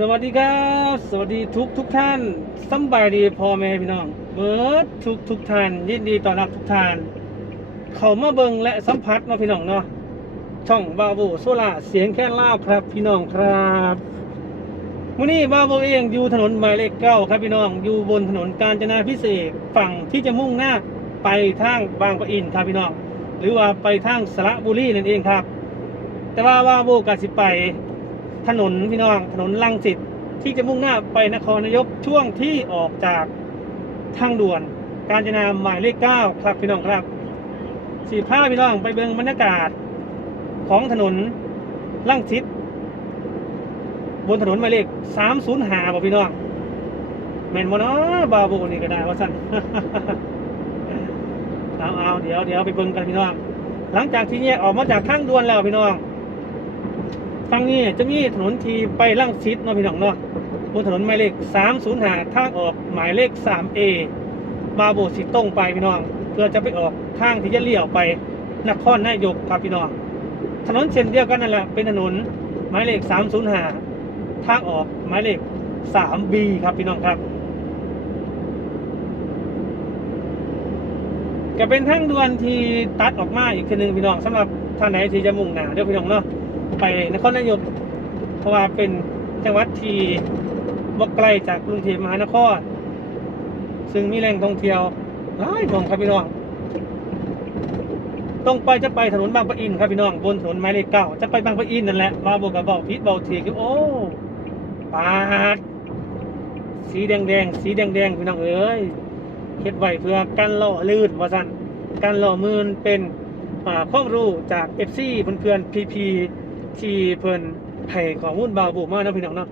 สวัสดีครับ สวัสดีทุกทุกท่านสำบายดีพ่อแม่พี่น้องเบิร์ดทุกทุกท่านยินดีต้อนรับทุกท่าน เขามาเบิงและสัมผัสเนาะพี่น้องเนาะช่องบาโบโซล่าเสียงแค่ล่าครับ พี่น้องครับวันนี้บาโบเองอยู่ถนนหมายเลขเก้าครับพี่น้องอยู่บนถนนกาญจนาพิเศษฝั่งที่จะมุ่งหน้าไปทางบางปะอินครับพี่น้อง หรือว่าไปทางสระบุรีนั่นเองครับ แต่ว่าวาโบกาสิไป ถนนพี่น้องถนนลังสิตที่จะมุ่งหน้าไปนครนายกช่วงที่ออกจากทางด่วน กาญจนาหมายเลขเก้าครับพี่น้องครับสีผ้าพี่น้องไปเบิงบรรยากาศของถนนลังสิตบนถนนหมายเลขสามศูนย์หาบ่พี่น้องแมนบ่เนาบาโบนี่ก็ได้ว่าสั่นเอาเอาเดี๋ยวเดี๋ยวไปเบิ่งกันพี่น้อง หลังจากที่แยออกมาจากทางด่วนแล้วพี่น้อง ฝั่งนี้จะมีถนนทีไปลังสิตเนาะพี่น้องเนาะบนถนนหมายเลข305ทางออกหมายเลข 3A มาโบสิตรงไปพี่น้อง เพื่อจะไปออกทางที่จะเลี้ยวไปนครนายกครับพี่น้อง ถนนเส้นเดียวกันนั่นแหละเป็นถนนหมายเลข 305ทางออกหมายเลข 3B ครับพี่น้องครับก็เป็นทางด่วนที่ตัดออกมาอีกทีหนึ่งพี่น้องสำหรับท่านไหนที่จะมุ่งหน้าเดี๋ยวพี่น้องเนาะ ไปนครนายกเพราะว่าเป็นจังหวัดที่บ่ไกลจากกรุงเทพมหานคร ซึ่งมีแหล่งท่องเที่ยวหลายหม่องครับพี่น้องตรงไปจะไปถนนบางปะอินครับพี่น้องบนถนนหมายเลขเก้าจะไปบางปะอินนั่นแหละมาบอกกับเบาพิษเบาเทียกโอ้ปาดสีแดงแดงๆสีแดงแดงๆพี่น้องเอ้ยเฮ็ดไว้เพื่อกันล่อลื่นว่าสั่นกันล่อมืนเป็นอ่าข้อรู้จากเพื่อนเพื่อนๆพีพี ที่เพื่นให้ข้อมูลบาวบุมาเนาะพี่น้องเนาะ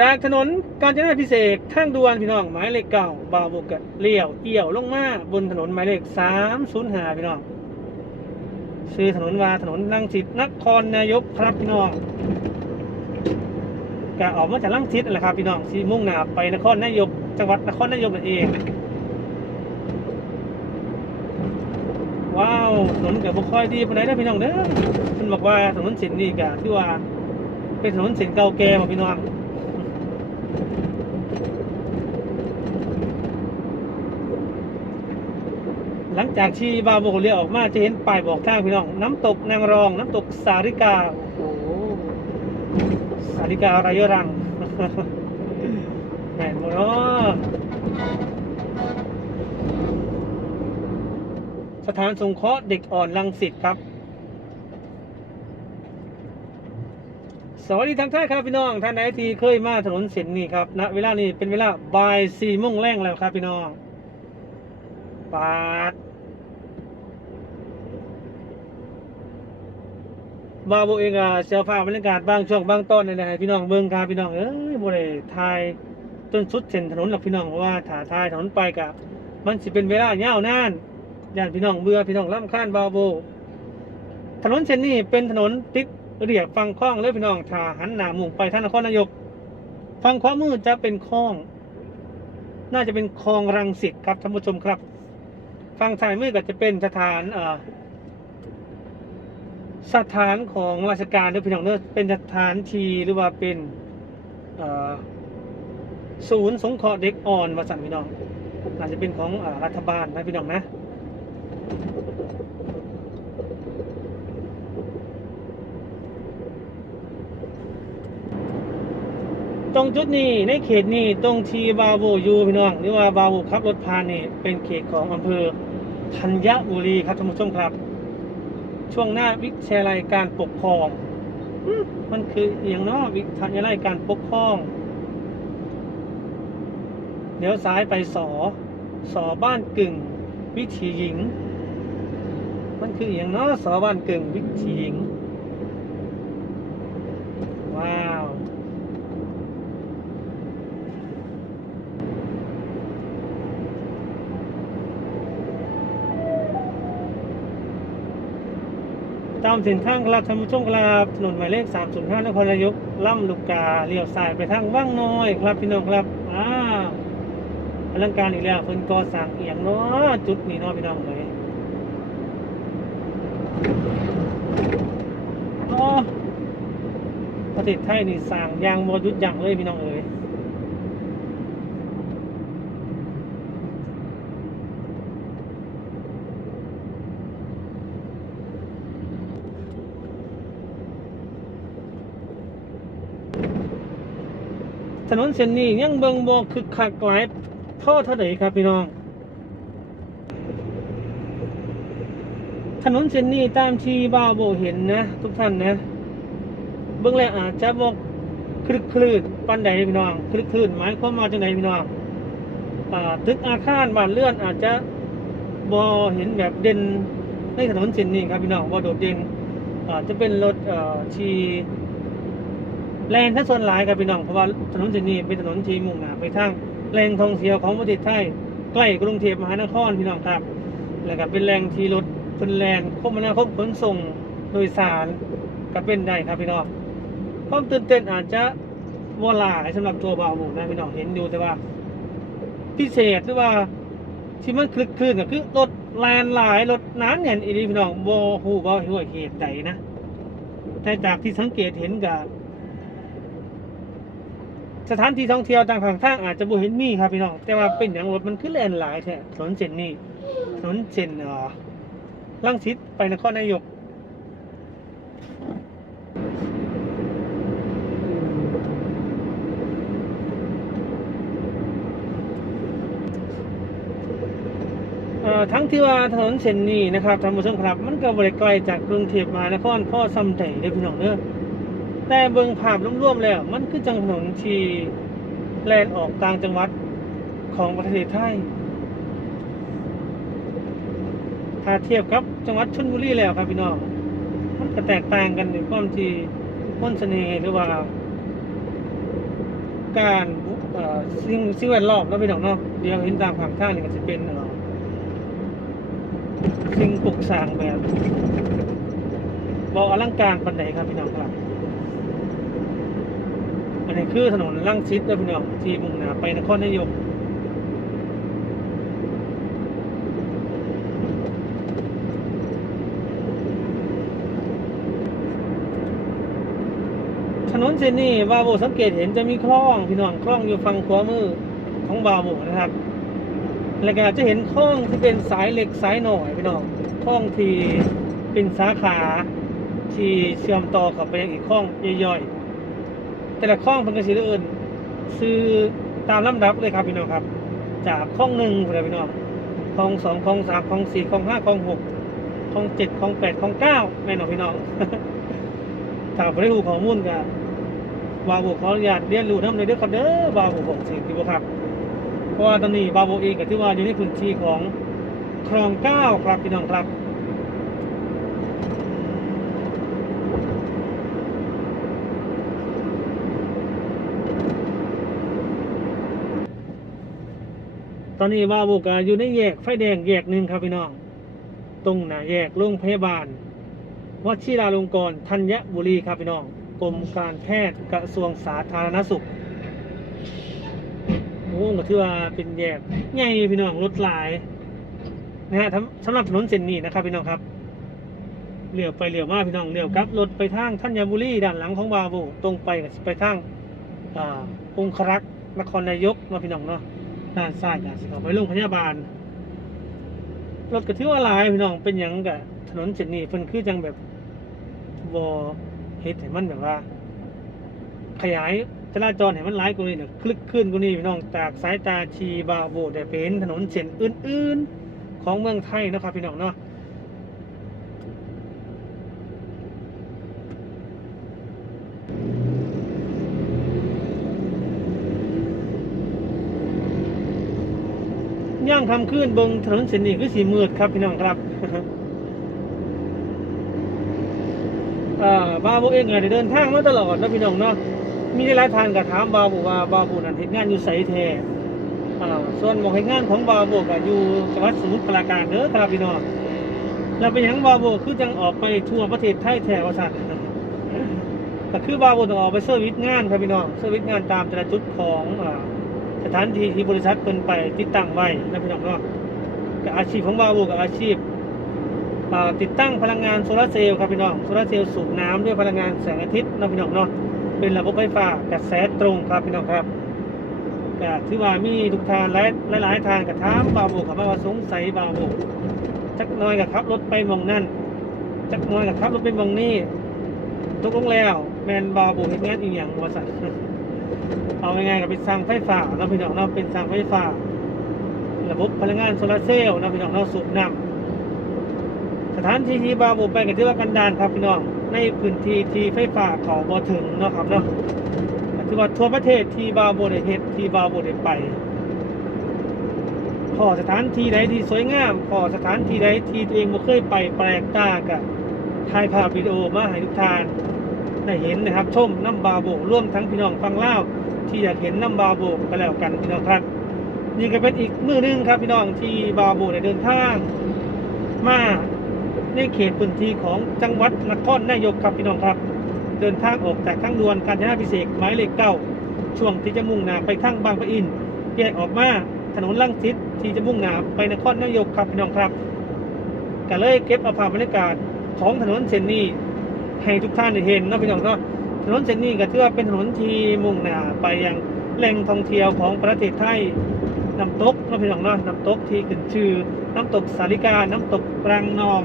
จากถนนกาญจนาพิเศษทางด่วนพี่น้องหมายเลขเก้าบาวบุกะเลี้ยวเอี่ยวลงมาบนถนนหมายเลขสามศูนย์หาพี่น้องชื่อถนนว่าถนนลังสิตนครนายกครับพี่น้องก็ออกมาจากลังสิตแหละครับพี่น้องที่มุ่งหน้าไปนครนายกจังหวัดนครนายกนั่นเอง ว้าวถนนกับบุค่อยดีปานไหนนะพี่น้องเด้อมันบอกว่าถนนเส้นนี้ก็ที่ว่าเป็นถนนเส้นเก่าแก่มาพี่น้องหลังจากที่บาโบเรียออกมาจะเห็นป้ายบอกทางพี่น้อง น้ำตกนางรอง น้ำตกสาริกาโอ้โหสาริกาอะไรเยอะรัง แหม่โมเนาะ สถานสงเคราะห์เด็กอ่อนลังสิตครับ สวัสดีทางท่าครับพี่น้อง ท่านไหนที่เคยมาถนนเส้นนี้ครับณเวลานี้เป็นเวลาบ่ายสี่โมงแรงแล้วครับพี่น้องปาดบาโบเองอะเสียฟ้าบรรยากาศบางช่วงบางตอนนี่นะพี่น้องเบิ่งครับพี่น้องเอ้ยบ่ได้ถ่ายจนสุดเส้นถนนหรอกพี่น้องเพราะว่าถ้าถ่ายถนนไปกะมันสิเป็นเวลายาวนาน ย่านพี่น้องเบื่อพี่น้องลำคาญบาโบ ถนนเส้นนี้เป็นถนนติดเรียบฟังคลองเลยพี่น้องถ้าหันหน้ามุ่งไปท่างนครนายกฝั่งขวามือจะเป็นคลอง น่าจะเป็นคลองรังสิตครับท่านผู้ชมครับฝั่งซ้ายมือก็จะเป็นสถานเอ่อสถานของราชการด้วยพี่น้องเนอะเป็นสถานทีหรือว่าเป็นอ่อศูนย์สงเคราะห์เด็กอ่อนวสันพี่น้องอาจจะเป็นของอารัฐบาลนะพี่น้องนะ ตรงจุดนี้ในเขตนี้ตรงทีบาโวอยูพี่น้องหรือว่าบาโวขับรถผ่านนี่เป็นเขตของอำเภอธัญบุรีครับท่านผู้ชมครับ ช่วงหน้าวิทยาลัยการปกครองมันคืออย่างเนาะวิทยาลัยการปกครองเดี๋ยวซ้ายไปสอสอบ้านกึ่ง วิถีหญิง มันคืออย่างเนาะสอบ้านกึ่งวิถีหญิงว้าว ตามเส้นทางครับท่านผู้ชมครับถนนหมายเลข 305นครนายกล่ำลูกกาเลี้ยวซ้ายไปทางว่างน้อยครับพี่น้องครับอ้าวอลังการอีกแล้วเพิ่นก่อสร้างเอียงเนาะจุดนี้เนาะพี่น้องเลย อประเทศไทยนี่สร้างยางบ่หยุดยังเลยพี่น้องเอ๋ยถนนเส้นนี้ยังเบิงบ่คึกคักหลายพ่อเท่าใดครับพี่น้อง ถ นนเส้นนี้ตามที่บ่าโบเห็นนะ ทุกท่านนะ เบื้องแรกอาจจะบอกคลึกคลื่นปันใดพี่น้องคลึกคลื่นหมายความว่าจังไดพี่น้องตึกอาคารบ้านเรือนอาจจะบ่เห็นแบบเด่นในถนนเส้นนี้ครับพี่น้องบ่โดดเด่นอาจจะเป็นรถที่แรงถ้าส่วนหลายครับพี่น้องเพราะว่าถนนเส้นนี้เป็นถนนที่มุ่งหน้าไปทางแหล่งท่องเที่ยวของประเทศไทยใกล้กรุงเทพมหานครพี่น้องครับ แล้วก็เป็นแหล่งที่รถ เป็นแลนคมนาคมขนส่งโดยสารก็เป็นได้ครับพี่น้องความตื่นเต้นอาจจะว่าลายสำหรับตัวบาวหมูนะพี่น้องเห็นอยู่แต่ว่า พิเศษหรือว่าที่มันคลึกคลื่นก็คือรถแลนหลายรถนานเนี่ยอีนีพี่น้องบ่ฮู้บ่ฮู้ว่าเหตุใดนะแต่จากที่สังเกตเห็นกับสถานที่ท่องเที่ยวต่างๆทางอาจจะบ่เห็นมีครับพี่น้องแต่ว่าเป็นอย่างรถมันคือแลนหลายแท้ถนนเส้นนี้ถนนเส้นเอ่อ ลังสิตไปนครนายก ทั้งที่ว่าถนนเส้นนี้นะครับท่านผู้ชมครับ มันก็บริไกลจากกรุงเทพมหานครพ่อซ้ำแต่เด้อพี่น้องเด้อแต่เบิ่งภาพรวมๆแล้ว มันคือจังถนนที่แล่นออกต่างจังหวัดของประเทศไทย ถ้าเทียบกับจังหวัดชลบุรีแล้วครับพี่น้องมันก็แตกต่างกันในความที่มนเสน่ห์หรือว่า การสิ่งสิ่งแวดล้อมเนาะพี่น้องเนาะเดี๋ยวเห็นตามผังท่างนี่ก็จะเป็นสิ่งปลูกสร้างแบบบออลังการปันไหนครับพี่น้องครับอันนี้คือถนนลังสิตนะพี่น้องที่มุ่งหน้าไปนครนายก นนเส้นนี้บาโบสังเกตเห็นจะมีคลองพี่น้องคลองอยู่ฝั่งขวามือของบาโบนะครับ แล้วก็จะเห็นคลองที่เป็นสายเหล็กสายหน่อยพี่น้องคลองที่เป็นสาขาที่เชื่อมต่อกับไปยังอีกคลองย่อยๆแต่ละคลองเป็นกระสีอื่นซื้อตามลำดับเลยครับพี่น้องครับ จากคลองหนึ่งเลยพี่น้องคลองสองคลองสามคลองสี่คลองห้าคลองหกคลองเจ็ดคลองแปดคลองเก้าแม่น้องพี่น้องถ้าบริหูข้อมูลกับ บาโบขออนุญาตเรียนรู้น้ำในเด้อครับเด้อบาโบบอกสิ่งที่บ่ครับ เพราะว่าตอนนี้บาโบเองก็ถือว่าอยู่ในพื้นที่ของคลองเก้าครับพี่น้องครับตอนนี้บาโบก็อยู่ในแยกไฟแดงแยกหนึ่งครับพี่น้อง ตรงหน้าแยกโรงพยาบาลวชิราลงกรณ์ธัญบุรีครับพี่น้อง กรมการแพทย์กระทรวงสาธารณสุข โอ้ก็ถือว่าเป็นแยกใหญ่พี่น้องรถหลายนะฮะสำหรับถนนเส้นนี้นะครับพี่น้องครับเลี้ยวไปเลี้ยวมาพี่น้องเลี้ยวกลับรถไปทางธัญบุรีด้านหลังของบาโบตรงไปก็สิไปทางอ่าองครักษ์นครนายกเนาะพี่น้องเนาะด้านซ้ายก็สิเขาไปโรงพยาบาลรถก็ถือว่าหลายพี่น้องเป็นหยังกับถนนเส้นนี้เพิ่นคือจังแบบบอ เฮ็ดให้มันแบบว่า ขยายจราจรให้มันหลายกว่านี้เนี่ยคลึกขึ้นกว่านี้พี่น้องจากสายตาชีบาโบได้เป็นถนนเส้นอื่น ๆ ของเมืองไทยนะครับพี่น้องเนาะย่างทำขึ้นเบงถนนเส้นนี้คือสีมืดครับพี่น้องครับ อ่าบาบูเองก็ได้เดินทางมาตลอดนะพี่น้องเนาะมีหลายทานก็ถามบาบูว่าบาบูนั้นเฮ็ดงานอยู่ไสแท้อ่าส่วนหมองเฮ็ดงานของบาบูก็อยู่จังหวัดสมุทรปราการเด้อครับพี่น้องแล้วเป็นหยังบาบูคือจังออกไปทั่วประเทศไทยแท้ว่าซั่นก็คือบาบูต้องออกไปเซอร์วิสงานครับพี่น้องเซอร์วิสงานตามแต่ละจุดของอ่าสถานที่ที่บริษัทเพิ่นไปติดตั้งไว้นะพี่น้องเนาะก็อาชีพของบาบูกับอาชีพ ติดตั้งพลังงานโซลาร์เซลล์ครับพี่น้องโซลาร์เซลล์สูบน้ำด้วยพลังงานแสงอาทิตย์นะพี่น้องเนาะเป็นระบบไฟฟ้ากระแสตรงครับพี่น้องครับก็ถือว่ามีทุกทางและหลายๆทางกระทามบาโบครับว่าสงสัยบาโบจักน้อยกับขับรถไปมองนั่นจักน้อยกับขับรถไปมองนี่ตกลงแล้วแมนบาโบเฮ็ดงานอีหยังว่าสั่นเอาง่ายๆกับเป็นสร้างไฟฟ้าเนาะพี่น้องเนาะเป็นสร้างไฟฟ้า ระบบพลังงานโซลาร์เซลล์เนาะพี่น้องเนาะสูบน้ำ สถานที่ที่บาวโบไปก็ถือว่ากันดานครับพี่น้องในพื้นที่ที่ไฟฟ้าเขาบ่ถึงเนาะครับเนาะก็ถือว่าทั่วประเทศที่บาวโบได้เฮ็ดที่บาวโบได้ไปขอสถานที่ใดที่สวยงามขอสถานที่ใดที่ตัวเองบ่เคยไปแปลกตาก็ถ่ายภาพวิดีโอมาให้ทุกท่านได้เห็นนะครับชมน้ำบาโบร่วมทั้งพี่น้องฟังเล่าที่อยากเห็นน้ำบาโบกก็แล้วกันพี่น้องครับนี่ก็เป็นอีกมือหนึงครับพี่น้องที่บาโบกได้เดินทางมา ในเขตพื้นที่ของจังหวัดนครนายกครับพี่น้องครับ เดินทางออกจากทางด่วนกาญจนาพิเศษหมายเลขเก้าช่วงที่จะมุ่งหน้าไปทางบางปะอินแยกออกมาถนนลังสิตที่จะมุ่งหน้าไปนครนายกครับพี่น้องครับก็เลยเก็บเอาภาพบรรยากาศของถนนเส้นนี้ให้ทุกท่านได้เห็นนะพี่น้องเนาะถนนเส้นนี้ก็ถือว่าเป็นถนนที่มุ่งหน้าไปยังแหล่งท่องเที่ยวของประเทศไทยน้ำตกนะพี่น้องเนาะน้ำตกที่ขึ้นชื่อน้ำตกสาลิกา น้ำตกรังนอง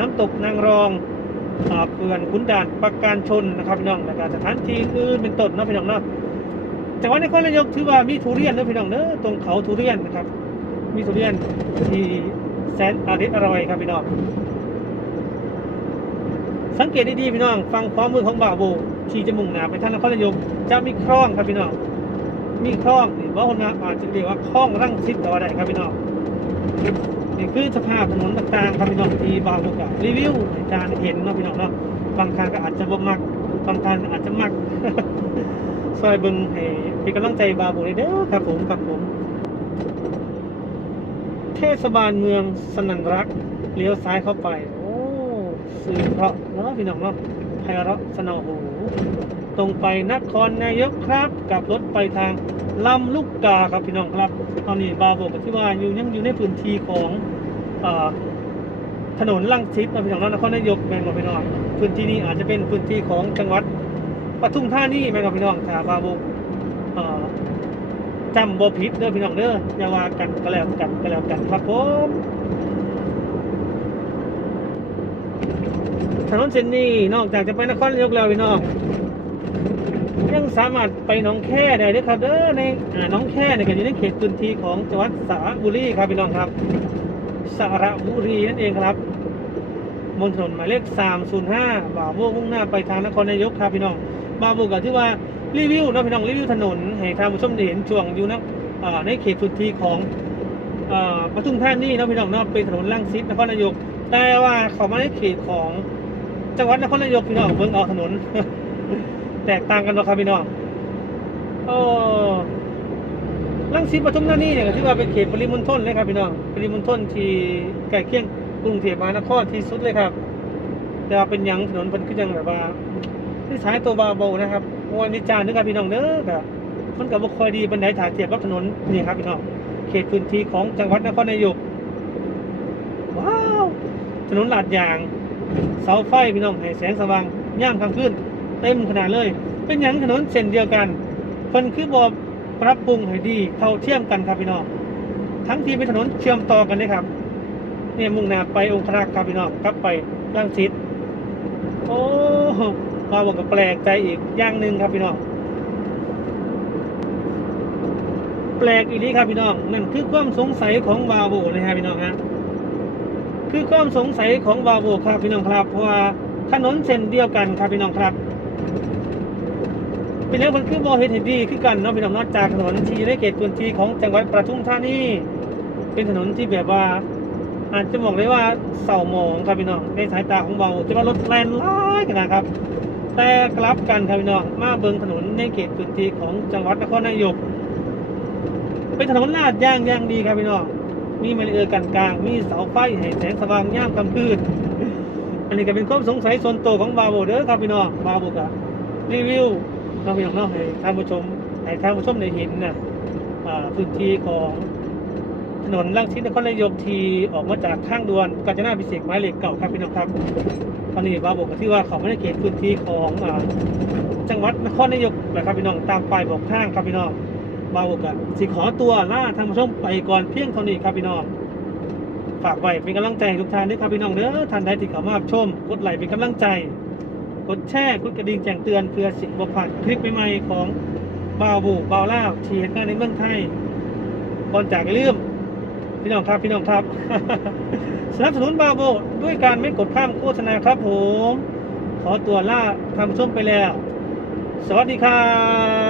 น้ำตกนางรองเขื่อนขุนด่านปราการชนนะครับพี่น้องแล้วก็สถานที่อื่นเป็นต้นเนาะพี่น้องเนาะจังหวัดนครนายกถือว่ามีทุเรียนเนาะพี่น้องเนาะตรงเขาทุเรียนนะครับ มีทุเรียนที่แสนอร่อยอร่อยครับพี่น้องสังเกตดีๆพี่น้อง ฟังความมือของบ่าวโบที่จมุ่งหนาไปทางนครนายกจะมีคล้องครับพี่น้องมีคล้องนี่ว่าคนมาอาจจะเรียกว่าคล้องรังสิตก็ว่าได้ครับพี่น้อง นี่คือสภาพถนนต่างๆครับพี่น้องที่บาวโบกะรีวิวให้ทานเห็นเนาะพี่น้องเนาะบางทางก็อาจจะบ่มักบางทางก็อาจจะมักซอยเบิ่งให้เป็นกำลังใจบาบเลยเด้อครับผมครับผม เทศบาลเมืองสนันรักเลี้ยวซ้ายเข้าไป โอ้สื่อเพราะเนาะพี่น้องเนาะไพเราะสนอหูตรงไปนครนายกครับกับรถไปทางลำลูกกาครับพี่น้องครับ ตอนนี้บาวบอกกับที่ว่าอยู่ยังอยู่ในพื้นที่ของ ถนนลังสิตนะพี่น้องนนครนายกแม่นบ่พี่น้องพื้นที่นี้อาจจะเป็นพื้นที่ของจังหวัดปทุมธานีแม่นบ่พี่น้องถ้าบาบอกเอ่อจำบ่ผิดเด้อพี่น้องเด้ออย่าว่ากันก็แล้วกันก็แล้วกันครับผมถนนเส้นนี้นอกจากจะไปนครนายกแล้วพี่น้องยังสามารถไปหนองแค่ได้ด้วยครับเด้อในหนองแค่เนี่ยก็อยู่ในเขตพื้นที่ของจังหวัดสระบุรีครับพี่น้องครับ สระบุรีนั่นเองครับบนถนนหมายเลข 305 บ่าวโมกมุ่งหน้าไปทางนครนายกครับพี่น้อง บ่าวโมกก็ที่ว่ารีวิวนะพี่น้องรีวิวถนนให้ทานผู้ชมได้เห็นช่วงอยู่นะในเขตพื้นที่ของอปทุมธานีนะพี่น้องเนาะเป็นถนนลังสิตนครนายก แต่ว่าเขามาในเขตของจังหวัดนครนายกพี่น้องเบิ่งเอาถนน แตกต่างกันเนาะครับพี่น้องโอ้ ลังสิตปทุมธานีเนี่ยก็ถือว่าเป็นเขตปริมณฑลเลยครับพี่น้องปริมณฑลที่ใกล้เคียงกรุงเทพมหานครที่สุดเลยครับแต่ว่าเป็นยังถนนเป็นก็ยังแบบว่าที่สายตัวบาโบนะครับโอ้ยนิจานนึกครับพี่น้องเด้อครับมันกับบ่ค่อยดีบันไดถ่ายเทียบกับถนนนี่ครับพี่น้องเขตพื้นที่ของจังหวัดนครนายกว้าวถนนลาดยาง เสาไฟพี่น้องให้แสงสว่างย่ามค่ำคืนเต็มขนาดเลย เป็นยังถนนเส้นเดียวกันเพิ่นคือบ่ ปรับปรุงให้ดีเท่าเทียมกันครับพี่น้องทั้งที่เป็นถนนเชื่อมต่อกันเลยครับเนี่ยมุ่งหน้าไปองครักษ์ครับพี่น้องกลับไปลังสิตโอ้มาบอกกับแปลกใจอีกอย่างหนึ่งครับพี่น้องแปลกอีกนี้ครับพี่น้องนั่นคือความสงสัยของวาโวเลยครับพี่น้องฮะคือความสงสัยของวาโวครับพี่น้องครับเพราะว่าถนนเส้นเดียวกันครับพี่น้องครับ เป็นแล้วมันคือบอเห็นเห็นดีคือกันเนาะพี่น้องเนอกจากถนนที่ในเขตพื้นที่ของจังหวัดปทุมธานีเป็นถนนที่แบบว่า อาจจะบอกเลยว่าเศร้าหมองครับพี่น้องในสายตาของเบาจะว่ารถแล่นร้ายนาดครับ แต่กลับกันครับพี่น้องมาเบิงถนนในเขตพื้นที่ของจังหวัดนครนายกเป็นถนนลาดย่างย่างดีครับพี่น้องมีมาเรือกันกลาง มีเสาไฟให้แสงสว่างย่ามกลางคืนอันนี้ก็เป็นความสงสัยส่วนตัวของบาโบเด้อครับพี่น้องบาโบกะรีวิว น้องพี่น้องเนาะให้ท่านผู้ชมให้ท่านผู้ชมได้เห็นนะอ่าพื้นที่ของถนนลังสิตนครนายกทีออกมาจากทางด่วนกาญจนาพิเศษกหมายเลขเก่าครับพี่น้องครับตอนนี้บาบอกที่ว่าเขาไม่ได้เขตพื้นที่ของอจังหวัดนครนายกนะครับพี่น้องตามไปบอกทางครับพี่น้องบาบอกกันสิขอตัวล่าท่างผู้ชมไปก่อนเพียงเท่านี้ครับพี่น้องฝากไว้เป็นกำลังใจทุกท่านด้วยครับพี่น้องเด้อท่านใดที่เข้ามาชมกดไลค์เป็นกำลังใจ กดแชร์กดกระดิ่งแจ้งเตือนเพื่อสิบพลาดคลิปใหม่ๆของบาวบูบาวล่าที่เหตุการณ์ในเมืองไทยก่อนจากอย่าลืมพี่น้องครับพี่น้องครับสนับสนุนบาวโบด้วยการไม่กดข้ามโฆษณาครับผม ขอตัวล่าทำส้มไปแล้ว สวัสดีครับ